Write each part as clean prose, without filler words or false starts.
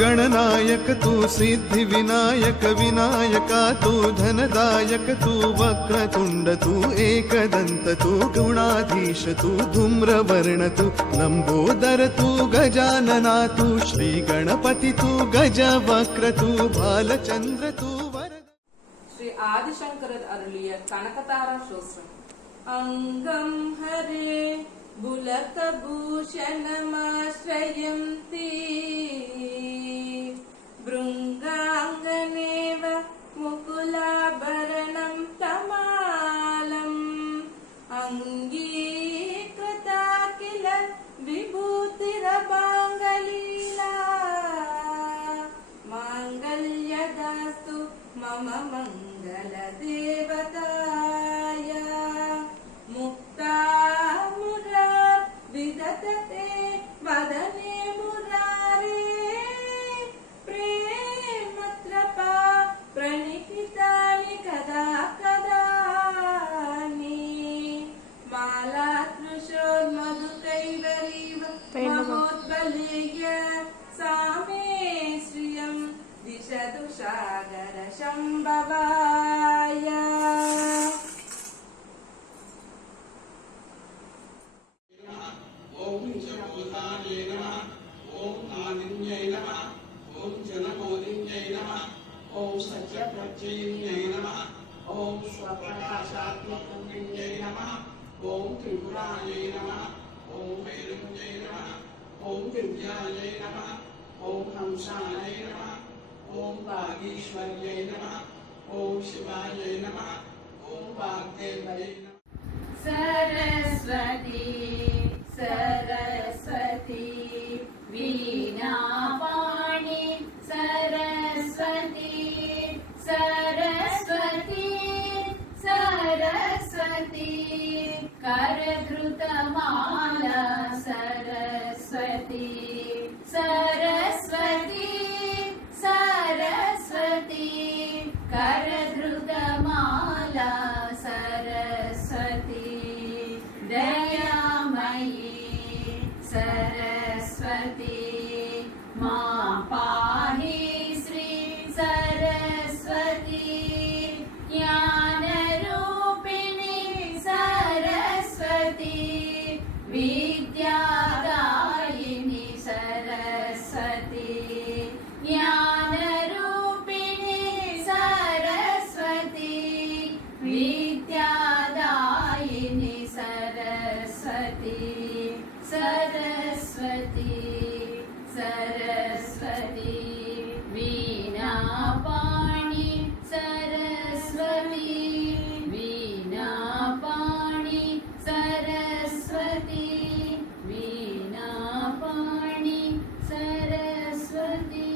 गणनायक तू सिद्धि विनायक विनायक तू धनदायक तू वक्रतुंड तू एकदंत तू गुणाधीश तू धूम्रवर्ण तू लंबोदर तू गजानना तू श्री गणपति तू गजवक्र तू बालचंद्र तू वरद. श्री आदिशंकर अरुलिय कनकतारा स्तोत्रम. अंगं हरे बुलकभूषणमाश्रयन्ति भृङ्गाङ्गनेव मुकुलाभरणं तमालम् अङ्गीकृता किल विभूतिरभाङ्गलीला माङ्गल्यदास्तु मम मङ्गलदेवताय मुक्ता विदधते वदने मुरारे प्रेमत्रपा प्रणिहितानि कदा कदानि मालाकृशोन्मधुकैवरीव महोद्बलेय सामे श्रियं दिशतु सागरशम्भवाय. ओम जगोदाय नमः. ओम नानिन्यै नमः. ओम जनमोदिन्यै नमः. ओम सत्यप्रत्ययिन्यै नमः. ओम स्वप्रकाशात्मकन्यै नमः. ओम त्रिपुरायै नमः. ओम वैरञ्जै नमः. ओम विद्यायै नमः. ओम हंसायै नमः. ओम वागीश्वर्यै नमः. ओम शिवायै नमः. ओम वाग्देव्यै नमः. सरस्वती सरस्वती वीणापाणि सरस्वती सरस्वती सरस्वती करधृतमाला सरस्वती सरस्वती सरस्वती करधृतमाला सरस्वती दयामयी सरस्वती मां पाहि Shri Saraswati ज्ञानरूपिणी Saraswati विद्यादायिनी Saraswati ज्ञानरूपिणी Saraswati विद्यादायिनी Saraswati Saraswati Saraswati Veenapani Saraswati Veenapani Saraswati Veenapani Saraswati.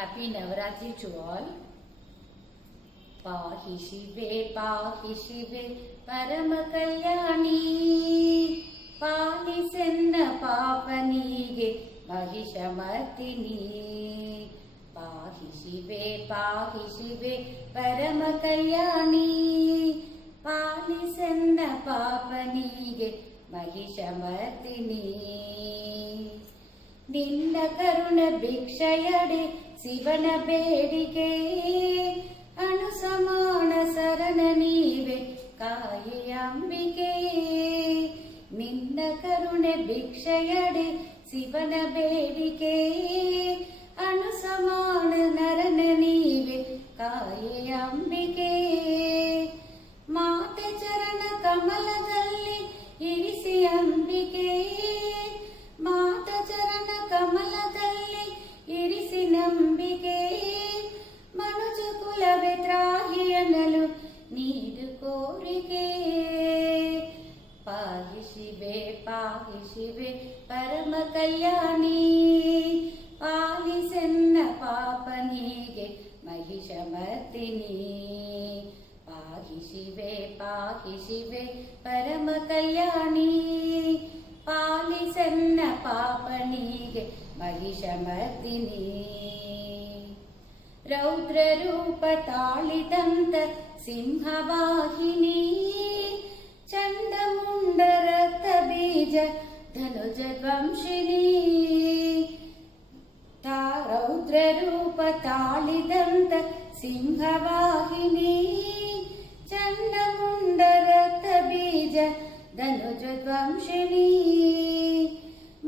Happy Navaratri to all. Pahi Shive Parama Kalyani Palisenna Papanige Mahishamartini. Pahi Shive Parama Kalyani Palisenna Papanige Mahishamartini. ನಿನ್ನ ಕರುಣ ಭಿಕ್ಷಯಡೆ ಶಿವನ ಬೇಡಿಕೆ ಅನುಸಮಾನ ಸರಣ ನೀವೆ ಕಾಯಿ ಅಂಬಿಕೆ. ನಿನ್ನ ಕರುಣೆ ಭಿಕ್ಷಯಡೆ ಶಿವನ ಬೇಡಿಕೆ ಅನುಸಮಾನ ನರನ ನೀವೆ ಕಾಯಿ ಅಂಬಿಕೆ. ಮಾತೆ ಚರಣ ಕಮಲದಲ್ಲಿ ಇರಿಸಿ ಅಂಬಿಕೆ. ಮಾತ ಚರಣ ಕಮಲದಲ್ಲಿ ಇರಿಸಿ ನಂಬಿಕೆ. ಮನುಜ ಕುಲವೇ ತ್ರಾಹಿ ಅನ್ನಲು ನೀಡು ಕೋರಿಕೆ. ಪಾಹಿ ಶಿವೆ ಪರಮ ಕಲ್ಯಾಣಿ ಪಾಲಿಸೆನ್ನ ಪಾಪನಿಗೆ ಮಹಿಷಮರ್ದಿನಿ. ಪಾಹಿ ಶಿವೆ ಪರಮ ಕಲ್ಯಾಣಿ ಪಾಲಿಸೆನ್ನ ಪಾಪನಿಗೆ ಮಹಿಷಮರ್ದಿನಿ. रौद्ररूपतालिदन्त सिंहवाहिनी चण्डमुण्डरक्तबीज धनुजध्वंसिनी रौद्ररूपतालिदन्त सिंहवाहिनी चण्डमुण्डरक्तबीज धनुजध्वंसिनी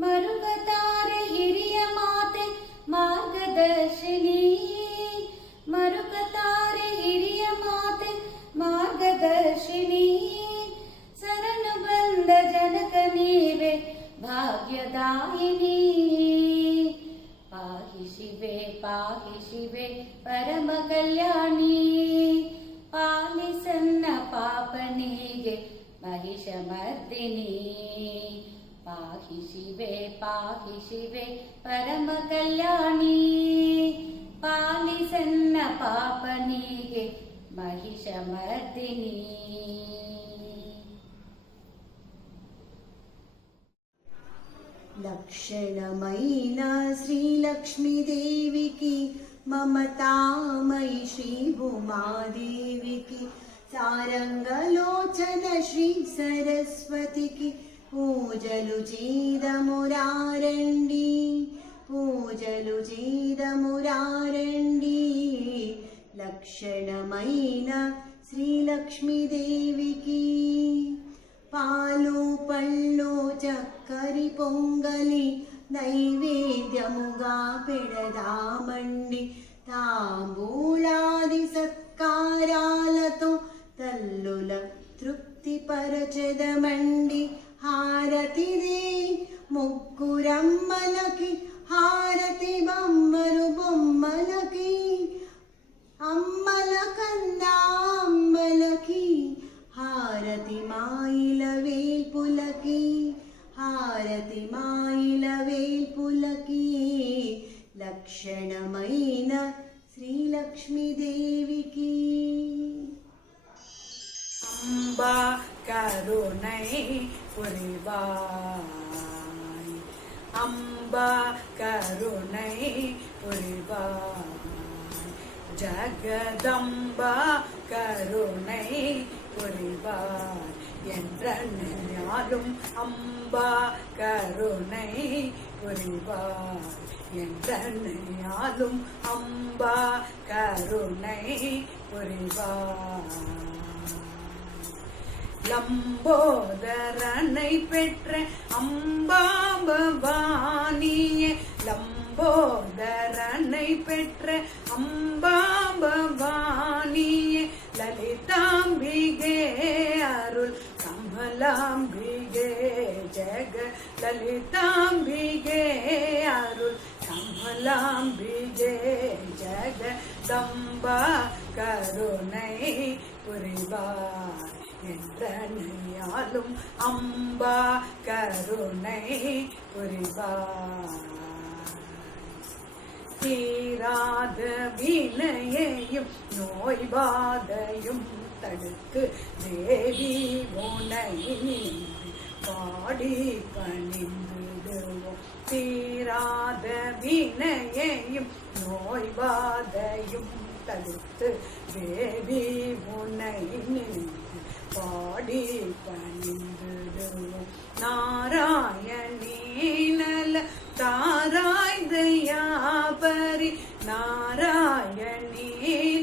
मरुगतारे हिरिय माते मार्गदर्शिनी मरुगतारे हिरिय माते मार्गदर्शिनी शरणुबन्ध जनक नीवे भाग्यदायिनी पाहि शिवे परम कल्याणी पालिसन्न पापनीगे महिषमर्दिनी पाहि शिवे परम कल्याणी पालिसन्न पापनीगे महिषमर्दिनी लक्षणमयीन श्रीलक्ष्मीदेविकी ममतामयी श्रीभूमादेविकी सारंगलोचन श्री सरस्वतिकी पूजलु चेदमुरारंडी लक्षणमयीन श्रीलक्ष्मीदेविकी पालु पल्लु चक्करि पोंगलि नैवेद्यमुगा पेडदामंडि तांबूलादि सत्कारालतो तल्लुल तृप्ति परचदमंडि हारति दे मुग्गुरम्मलकी हारति बम्मरु बొమ్మలకి అమ్మల కన్నా అమ్మలకి హారతి మాయిల వేల్పులకి హారతి మాయిల వేల్పులకి లక్షణమైన శ్రీలక్ష్మీదేవికి అంబా కరుణై పురివాయ్ అంబా కరుణై పురివాయ్ ஜகதம்பா கருணை புரிவார் என்றாலும் அம்பா கருணை புரிவார் என்றாலும் அம்பா கருணை புரிவார் லம்போதரனை பெற்ற அம்பா பவானியே லம்போதரனை பெற்ற அம்பா பவானியே லலிதாம்பிகே அருள் கமலாம்பிகே ஜெக லலிதாம்பிகே அருள் கமலாம்பிகே ஜெகதம்பா கருணை புரிவார் என்றாலும் அம்பா கருணை புரிவார் தீராத வினையையும் நோய்வாதையும் தடுத்து தேவி உனை நின்று பாடி பணிந்திடுவோம் தீராத வினையையும் நோய்வாதையும் தடுத்து தேவி உனை நின்று பாடி பணிந்திடுவோம் நாராயணீ நல தாராய் தயாபரி நாராயணீ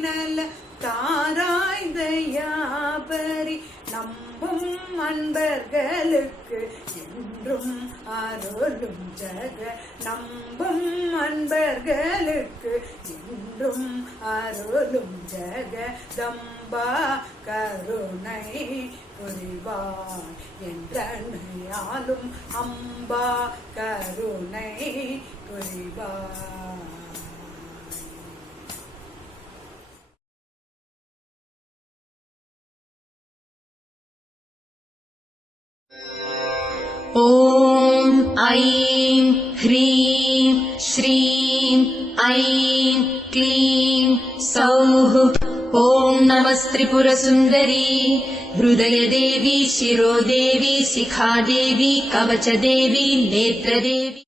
நல தாராய் தயாபரி நம்பும் அன்பர்களுக்கு என்றும் அருளும் ஜெக நம்பும் அன்பர்களுக்கு என்றும் அருளும் ஜெகதம்பா கருணை புரிவார் என்றாலும் அம்பா கருணை புரிவார் ॐ ऐं ह्रीं श्रीं ऐं क्लीं सौः ॐ नमस्त्रिपुरसुन्दरी हृदयदेवी शिरोदेवी शिखादेवी कवचदेवी नेत्रदेवी